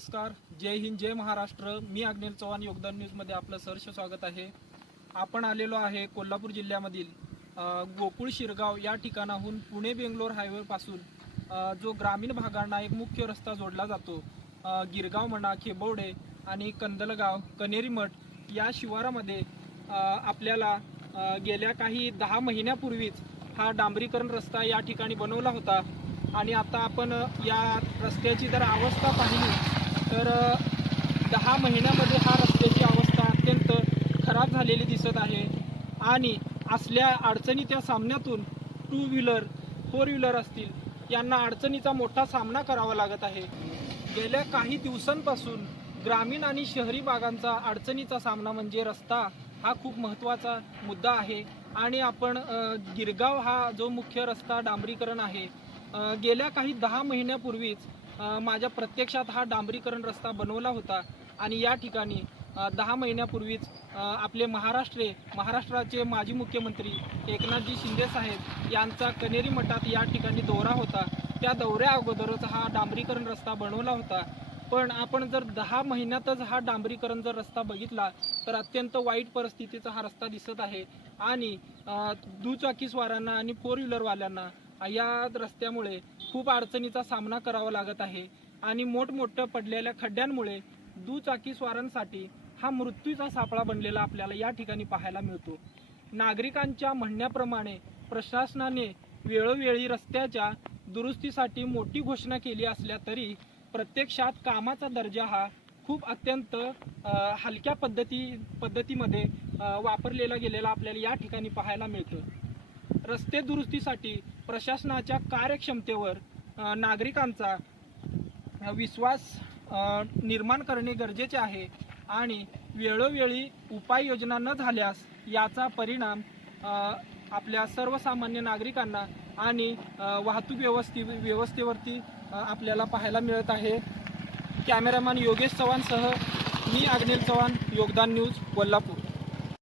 नमस्कार, जय हिंद, जय महाराष्ट्र। मी अग्निल चव्हाण, योगदान न्यूजमध्ये आपलं सहर्ष स्वागत आहे। आपण आलेलो आहे कोल्हापूर जिल्ह्यामधील गोकुळ शिरगाव या ठिकाणाहून पुणे बेंगलोर हायवे पासून जो ग्रामीण भागांना एक मुख्य रस्ता जोडला जातो, गिरगाव म्हणा, खेबवडे आणि कंदलगाव, कनेरीमठ या शिवारामध्ये आपल्याला गेल्या काही 10 महिन्यापूर्वीच हा डांबरीकरण रस्ता या ठिकाणी बनवला होता। आणि आता आपण या रस्त्याची जर अवस्था पाहिली तर 10 महिन्यामध्ये हा रस्त्याची अवस्था अत्यंत खराब झालेली दिसत आहे। आणि असल्या अडचणी त्या सामन्यातून 2 व्हीलर 4 व्हीलर असतील यांना अडचणीचा मोठा सामना करावा लागत आहे। गेल्या काही दिवसांपासून ग्रामीण आणि शहरी भागांचा अडचणीचा सामना म्हणजे रस्ता हा खूप महत्त्वाचा मुद्दा आहे। आणि आपण गिरगाव हा जो मुख्य रस्ता डांबरीकरण आहे, गेल्या काही 10 महिन्यापूर्वीच माझ्या प्रत्यक्षात हा डांबरीकरण रस्ता बनवला होता। आणि या ठिकाणी 10 महिन्यापूर्वीच आपले महाराष्ट्राचे माजी मुख्यमंत्री एकनाथजी शिंदे साहेब यांचा कनेरी मठात या ठिकाणी दौरा होता। त्या दौऱ्या अगोदरच हा डांबरीकरण रस्ता बनवला होता। पण आपण जर 10 महिन्यातच हा डांबरीकरण जर रस्ता बघितला तर अत्यंत वाईट परिस्थितीचा हा रस्ता दिसत आहे। आणि दुचाकीस्वारांना आणि 4 व्हीलरवाल्यांना या रस्त्यामुळे खूप अडचणीचा सामना करावा लागत आहे। आणि मोठमोठ्या पडलेल्या खड्ड्यांमुळे दुचाकीस्वारांसाठी हा मृत्यूचा सापळा बनलेला आपल्याला या ठिकाणी पाहायला मिळतो। नागरिकांच्या म्हणण्याप्रमाणे प्रशासनाने वेळोवेळी रस्त्याच्या दुरुस्तीसाठी मोठी घोषणा केली असल्या तरी प्रत्यक्षात कामाचा दर्जा हा खूप अत्यंत हलक्या पद्धतीमध्ये वापरलेला गेलेला आपल्याला या ठिकाणी पाहायला मिळतं। रस्ते दुरुस्तीसाठी प्रशासनाच्या कार्यक्षमतेवर नागरिकांचा विश्वास निर्माण करणे गरजेचे आहे। आणि वेळोवेळी उपाययोजना न झाल्यास याचा परिणाम आपल्या सर्वसामान्य नागरिकांना आणि वाहतूक व्यवस्थेवरती आपल्याला पाहायला मिळत आहे। कॅमेरामॅन योगेश चव्हाणसह मी अग्निल चव्हाण, योगदान न्यूज, कोल्हापूर।